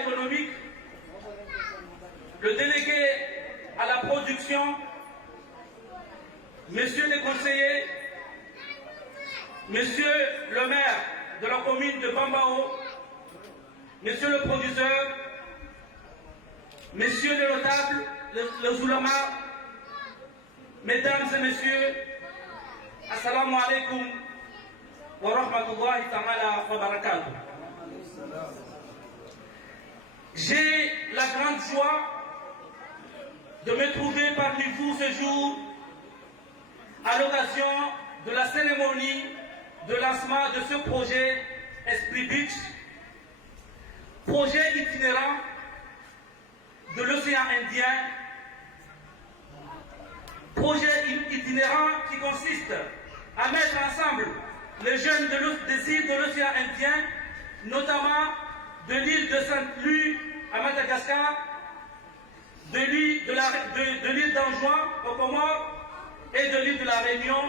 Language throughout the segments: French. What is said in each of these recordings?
économique, le délégué à la production, messieurs les conseillers, monsieur le maire de la commune de Bambao, monsieur le proviseur, messieurs les notables, les oulémas, mesdames et messieurs, assalamu alaikum wa rahmatullahi ta'ala wa barakatuh. J'ai la grande joie de me trouver parmi vous ce jour à l'occasion de la cérémonie de lancement de ce projet Esprit Beach, projet itinérant de l'océan Indien, projet itinérant qui consiste à mettre ensemble les jeunes des îles de l'océan Indien, notamment de l'île de Sainte-Luce à Madagascar, de l'île d'Anjouan aux Comores et de l'île de la Réunion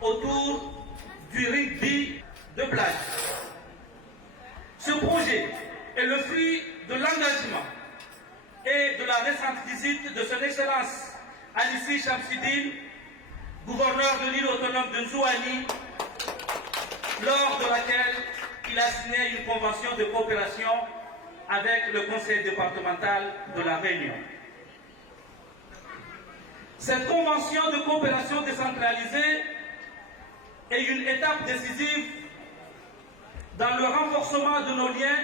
autour du rugby de plage. Ce projet est le fruit de l'engagement et de la récente visite de son Excellence Alissi Shamsidine, gouverneur de l'île autonome de Nzouani, lors de laquelle il a signé une convention de coopération avec le conseil départemental de la Réunion. Cette convention de coopération décentralisée est une étape décisive dans le renforcement de nos liens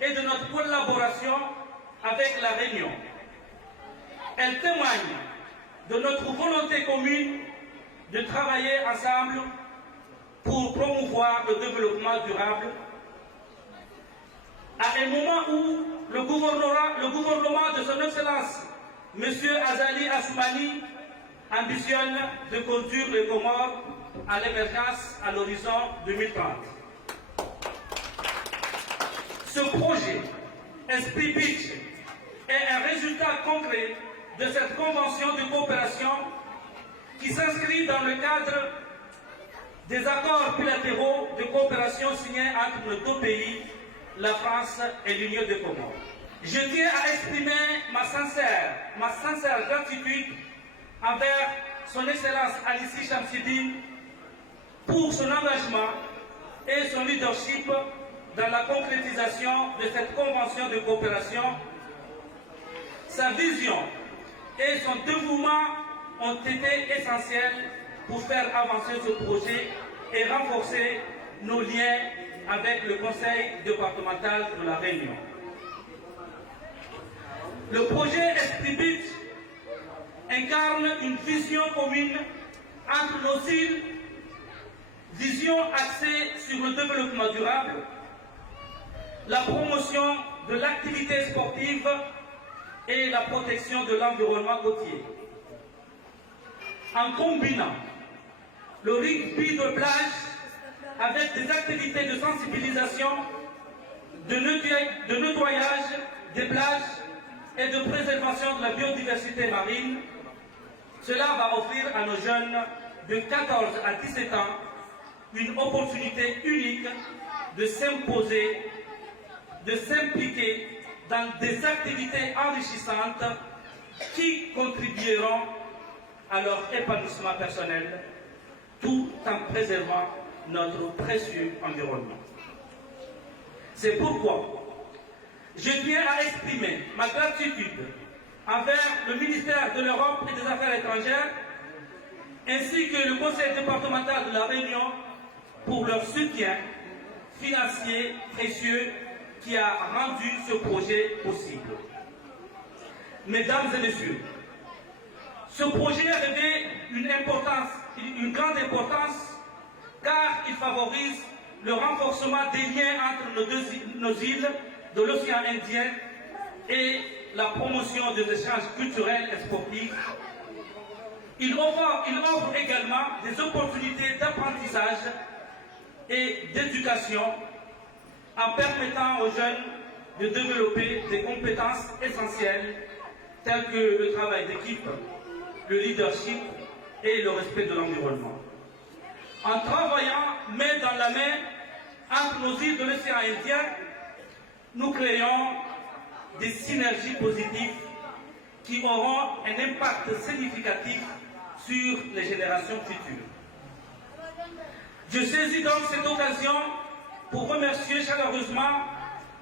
et de notre collaboration avec la Réunion. Elle témoigne de notre volonté commune de travailler ensemble pour promouvoir le développement durable à un moment où le gouvernement de son Excellence M. Azali Assoumani ambitionne de conduire les Comores à l'émergence à l'horizon 2030. Ce projet, Esprit Beach, est un résultat concret de cette convention de coopération qui s'inscrit dans le cadre des accords bilatéraux de coopération signés entre nos deux pays, la France et l'Union des Comores. Je tiens à exprimer ma sincère gratitude envers son Excellence Alissi Shamsidine pour son engagement et son leadership dans la concrétisation de cette convention de coopération. Sa vision et son dévouement ont été essentiels pour faire avancer ce projet et renforcer nos liens avec le conseil départemental de la Réunion. Le projet Esprit Beach incarne une vision commune entre nos îles, vision axée sur le développement durable, la promotion de l'activité sportive et la protection de l'environnement côtier. En combinant le rugby de plage avec des activités de sensibilisation, de nettoyage des plages et de préservation de la biodiversité marine, cela va offrir à nos jeunes de 14 à 17 ans une opportunité unique de s'imposer, de s'impliquer dans des activités enrichissantes qui contribueront à leur épanouissement personnel tout en préservant notre précieux environnement. C'est pourquoi je tiens à exprimer ma gratitude envers le ministère de l'Europe et des Affaires étrangères ainsi que le conseil départemental de la Réunion pour leur soutien financier précieux qui a rendu ce projet possible. Mesdames et messieurs, ce projet revêt une grande importance car il favorise le renforcement des liens entre nos îles de l'océan Indien et la promotion des échanges culturels et sportifs. Il offre également des opportunités d'apprentissage et d'éducation en permettant aux jeunes de développer des compétences essentielles telles que le travail d'équipe, le leadership et le respect de l'environnement. En travaillant main dans la main entre nos îles de l'océan Indien, nous créons des synergies positives qui auront un impact significatif sur les générations futures. Je saisis donc cette occasion pour remercier chaleureusement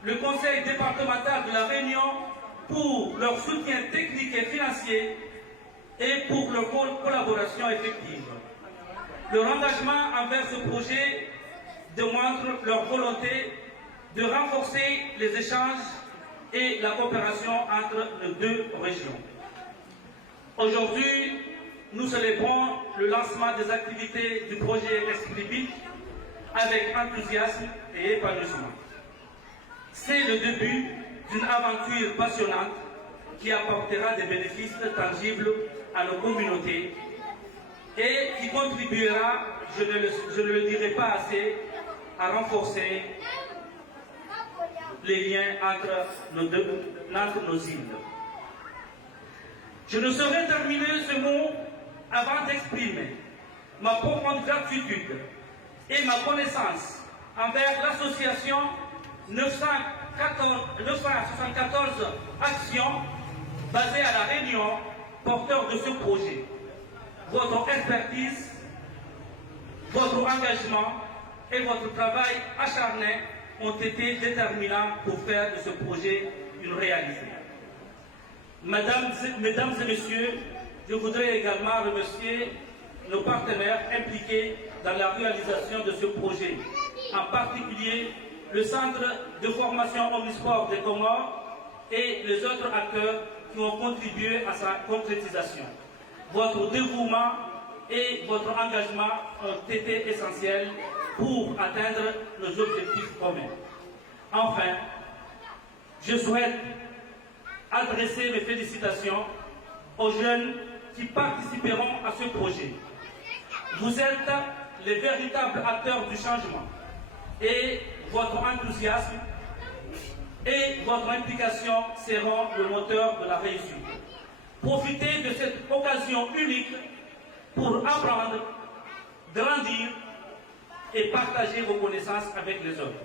le Conseil départemental de la Réunion pour leur soutien technique et financier et pour leur collaboration effective. Leur engagement envers ce projet démontre leur volonté de renforcer les échanges et la coopération entre les deux régions. Aujourd'hui, nous célébrons le lancement des activités du projet Esprit Beach avec enthousiasme et épanouissement. C'est le début d'une aventure passionnante qui apportera des bénéfices tangibles à nos communautés et qui contribuera, je ne le dirai pas assez, à renforcer les liens entre nos îles. Je ne saurais terminer ce mot avant d'exprimer ma profonde gratitude et ma connaissance envers l'association 974 Actions basée à La Réunion, porteur de ce projet. Votre expertise, votre engagement et votre travail acharné ont été déterminants pour faire de ce projet une réalité. Mesdames et messieurs, je voudrais également remercier nos partenaires impliqués dans la réalisation de ce projet, en particulier le Centre de formation Omnisport des Comores et les autres acteurs qui ont contribué à sa concrétisation. Votre dévouement et votre engagement ont été essentiels pour atteindre nos objectifs communs. Enfin, je souhaite adresser mes félicitations aux jeunes qui participeront à ce projet. Vous êtes les véritables acteurs du changement et votre enthousiasme et votre implication seront le moteur de la réussite. Profitez de cette occasion unique pour apprendre, grandir et partager vos connaissances avec les autres.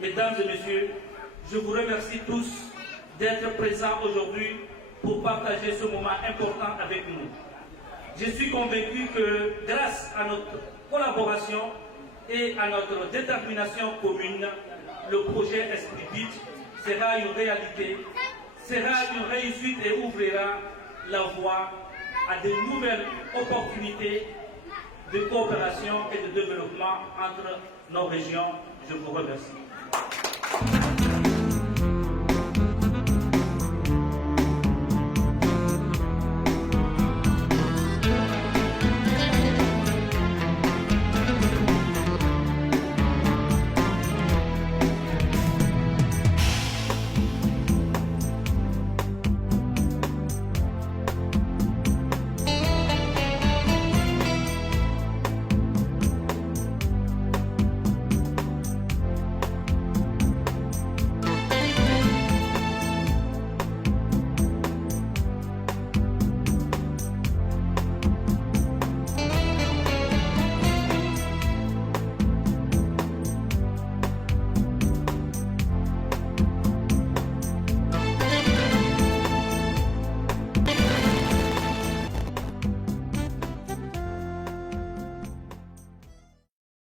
Mesdames et messieurs, je vous remercie tous d'être présents aujourd'hui pour partager ce moment important avec nous. Je suis convaincu que grâce à notre collaboration et à notre détermination commune, le projet Esprit Beach sera une réalité, sera une réussite et ouvrira la voie à de nouvelles opportunités de coopération et de développement entre nos régions. Je vous remercie.